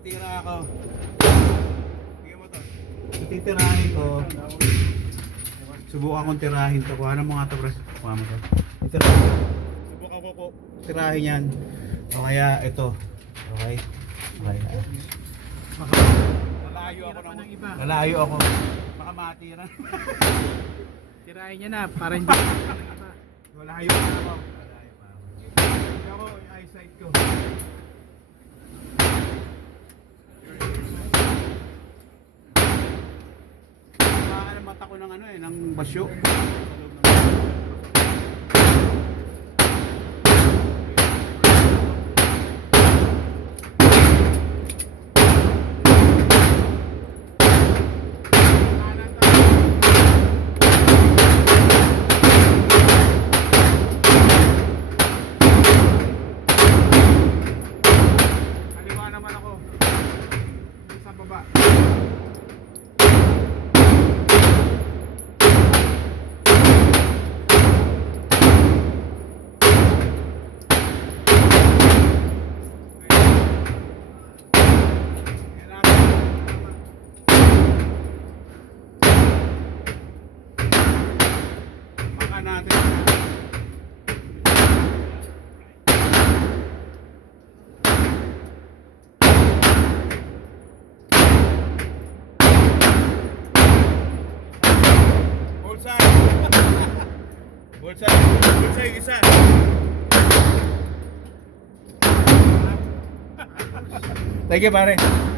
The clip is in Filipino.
Titira ako. Bigyan mo to. Titirahin ko. Subukan kong tirahin to. Kuha ng mga to, bro. Kuha mo to. Subukan ko po. Tirahin yan. O kaya ito. Okay. Okay. Lalayo ako ng iba. Lalayo ako. Baka matira. Tirahin niya na para hindi ng iba. Lalayo ako. Lalayo pa ako. Tignan ko yung eyesight ko. Baka ng mata ko ng ano eh, ng basyo. Kaliwa naman ako. Sa baba. Baka natin. Bullseye! Bullseye! Bullseye isa! Thank you pare.